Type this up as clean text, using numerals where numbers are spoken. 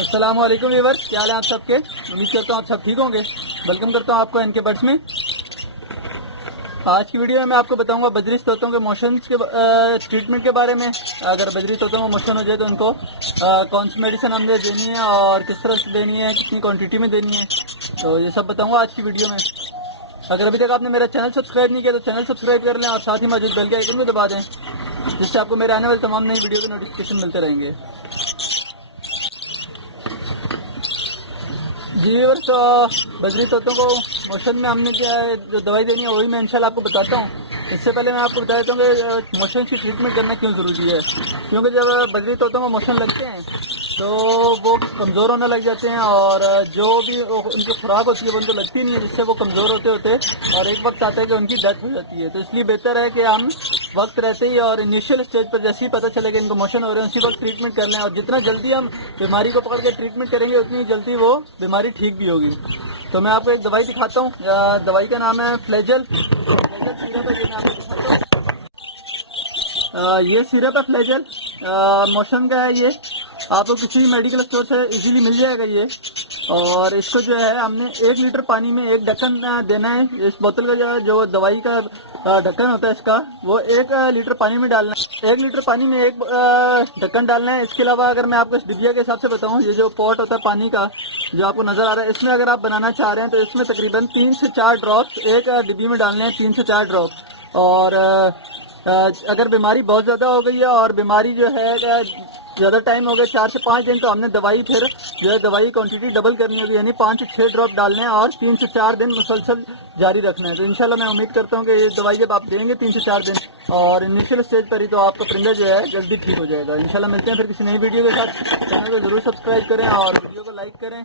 अस्सलामुअलैकुम व्यूअर्स, क्या हाल है आप सबके। उम्मीद करता हूँ आप सब ठीक होंगे। वेलकम करता हूँ आपको एनके बर्ड्स में। आज की वीडियो में मैं आपको बताऊंगा बजरी तोतों के मोशन के ट्रीटमेंट के बारे में। अगर बजरी तोतों में मोशन हो जाए तो उनको कौन सी मेडिसिन हमने देनी है और किस तरह से देनी है, कितनी क्वांटिटी में देनी है, तो ये सब बताऊंगा आज की वीडियो में। अगर अभी तक आपने मेरा चैनल सब्सक्राइब नहीं किया तो चैनल सब्सक्राइब कर लें और साथ ही मौजूद बेल के आइकन को दबा दें, जिससे आपको मेरे आने वाले तमाम नई वीडियो के नोटिफिकेशन मिलते रहेंगे। जी व्यूअर्स, तो बजरी तोतों को मोशन में हमने क्या जो दवाई देनी है वही मैं इंशाल्लाह आपको बताता हूँ। इससे पहले मैं आपको बता देता हूँ कि मोशन की ट्रीटमेंट करना क्यों ज़रूरी है। क्योंकि जब बजरी तोतों को मोशन लगते हैं तो वो कमज़ोर होने लग जाते हैं और जो भी उनकी खुराक होती है वो उनको लगती नहीं है, जिससे वो कमज़ोर होते होते और एक वक्त आता है कि उनकी डेथ हो जाती है। तो इसलिए बेहतर है कि हम वक्त रहते ही और इनिशियल स्टेज पर जैसे ही पता चले कि इनको मोशन हो रहे हैं उसी वक्त ट्रीटमेंट कर लें, और जितना जल्दी हम बीमारी को पकड़ के ट्रीटमेंट करेंगे उतनी जल्दी वो बीमारी ठीक भी होगी। तो मैं आपको एक दवाई दिखाता हूँ। दवाई का नाम है फ्लैजेल सिरप है, ये मैं आपको दिखाता हूँ। ये सिरप है फ्लैजेल, मोशन का है। ये आपको किसी मेडिकल स्टोर से इजीली मिल जाएगा ये। और इसको जो है हमने 1 लीटर पानी में एक ढक्कन देना है। इस बोतल का जो दवाई का ढक्कन होता है इसका, वो 1 लीटर पानी में डालना है। 1 लीटर पानी में एक ढक्कन डालना है। इसके अलावा अगर मैं आपको इस डिबिया के हिसाब से बताऊं, ये जो पॉट होता है पानी का जो आपको नजर आ रहा है, इसमें अगर आप बनाना चाह रहे हैं तो इसमें तकरीबन 3 से 4 ड्रॉप्स एक डिब्बी में डालने हैं, 3 से 4 ड्रॉप। और अगर बीमारी बहुत ज़्यादा हो गई है और बीमारी जो है ज़्यादा टाइम हो गया, 4 से 5 दिन, तो हमने दवाई फिर जो है दवाई क्वांटिटी डबल करनी होगी, यानी 5 से 6 ड्रॉप डालने हैं और 3 से 4 दिन मुसलसल जारी रखना है। तो इंशाल्लाह मैं उम्मीद करता हूँ कि ये दवाई जब आप देंगे 3 से 4 दिन और इनिशियल स्टेज पर ही, तो आपका परिंदा जो है जल्दी ठीक हो जाएगा। इंशाल्लाह मिलते हैं फिर किसी नई वीडियो के साथ। चैनल को जरूर सब्सक्राइब करें और वीडियो को लाइक करें।